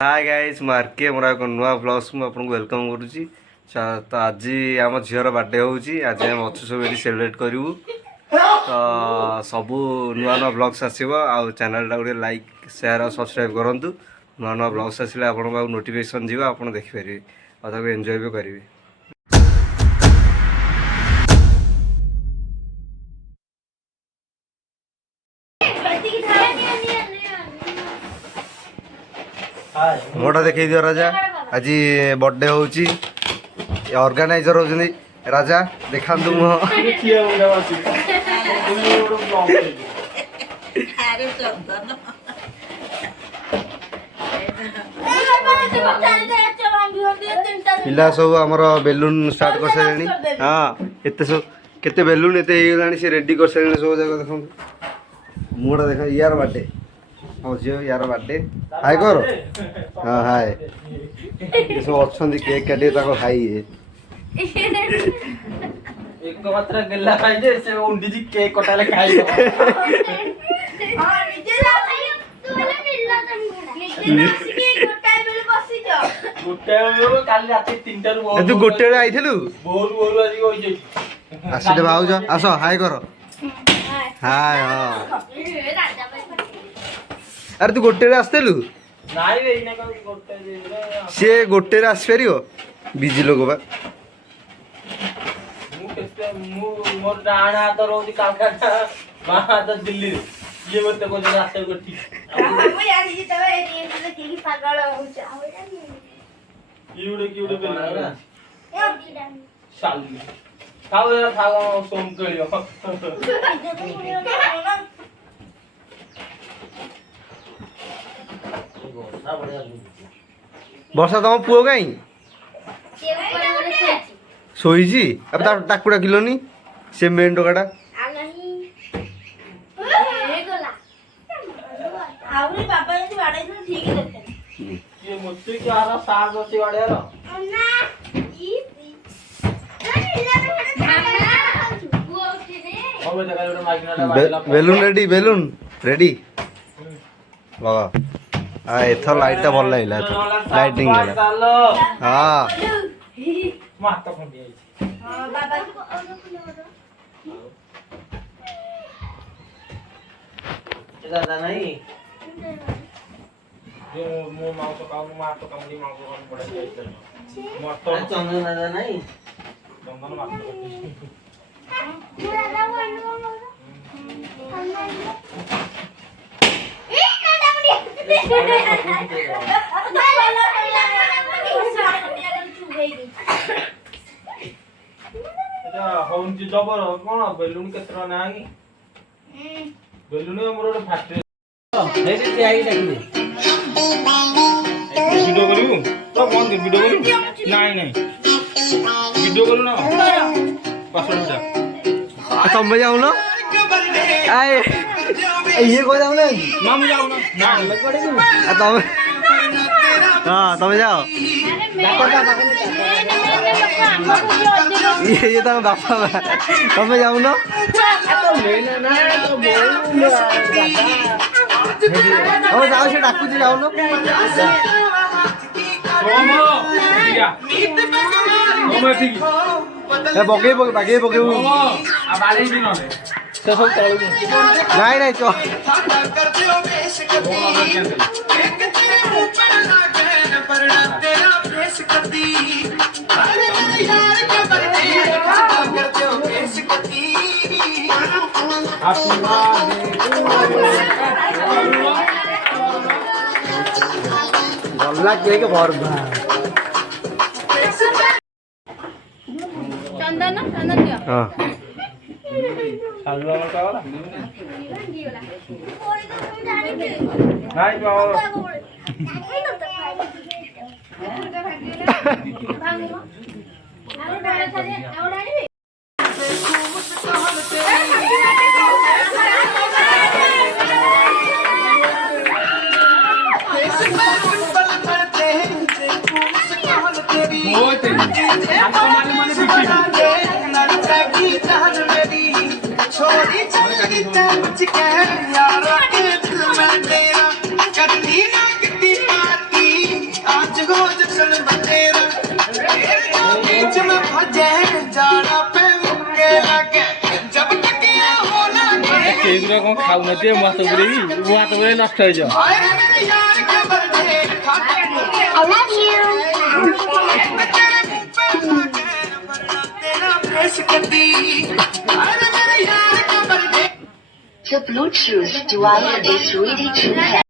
Hi guys मार्के मोर एक नुआ ब्लॉग्स को आपको वेलकम करुच्ची। तो आज आम झीर बर्थडे होची आज हम अच्छे सब ये सेलिब्रेट करूँ। तो सबू नुआ नुआ ब्लॉग्स आसो आ चैनल टा गोटे लाइक शेयर और सब्सक्राइब करूँ। नुआ नुआ ब्लॉग्स आसिले आपको नोटिफिकेशन जीवा आप देखिपारे और एंजॉय भी करेंगे। मोटा देखी दियो राजा आज बर्थडे होची ऑर्गेनाइजर होचनी राजा देखा मुह पिला सब आमर बेलून स्टार्ट कर सारे। हाँ एत सब केते बेलून एत से रेडी कर सारे सब जगह देख मुहटा देख यार बर्थडे हाँ झील यार बर्थडे हाय कर। हाँ हाय सब अच्छा केक काटे खाई एक मात्र गेला पाहिजे से उंडी जी केक कटाले खाई तू गोटे आईलु आस भाज आस हाय कर हाय। हाँ अरे तू गोटे आसलु सी गोटे आसपार बिजी लोक बा मोर डाण हाथ रोज कलकत्ता बाँ हाथ दिल्ली ये मत को जरा आसे को ठीक हम यार ये तब ये की पागल हो जाओ कीड़े बेला शालू खाओ यार खाओ सोम करियो वर्षा तुम पुओ कहीं शोची अब ताकू डाकिलनि से main toccata balloon ready balloon ready लगा हाँ एथर लाइट टा भल लगे लाइटिंग हाँ दादा नहीं जो मो माउस का कमली माउस को पड़े मत चंदन दादा नहीं चंदन माउस होउन जबर कोन बेलून केतरा नाही बेलून हमर ओटे फैक्ट्री नै से आई डाकि वीडियो करू तो फोन के वीडियो करू नाही नाही वीडियो करू ना पासवर्ड दा तुम जाओ ना आए ये को जाओ ना मामू जाओ ना ना लग पड़े तुम हाँ तुम जाओ ये तो बापा तुम जाओ ना जाओ से डाकू जाओ ना बगे बगे बगे नहीं नहीं चो गल्ला केक भर चंदन चंदन दियो हां शालू वाला का वाला नहीं बाबा छोड़ी बच के यारा के दिल में तेरा करनी ना कितनी पार्टी आज हो जश्न बतेरा तेरे जो बीच में भजे जाना पे मुक्के लगे जब तक ये होना ସେଇଗୁରା କଣ ଖାଉନଥିବେ ମୋ ହାତ ପୁରେଇବି ମୋ ହାତ ପୁରେଇ ନଷ୍ଟ ହେଇଯିବ आए मेरे यार के बर्थडे खाता I love you. तेरे मुंह पे लागे वरना तेरा फेस कती अरे मेरे यार का birthday The Bluetooth device is ready to pair.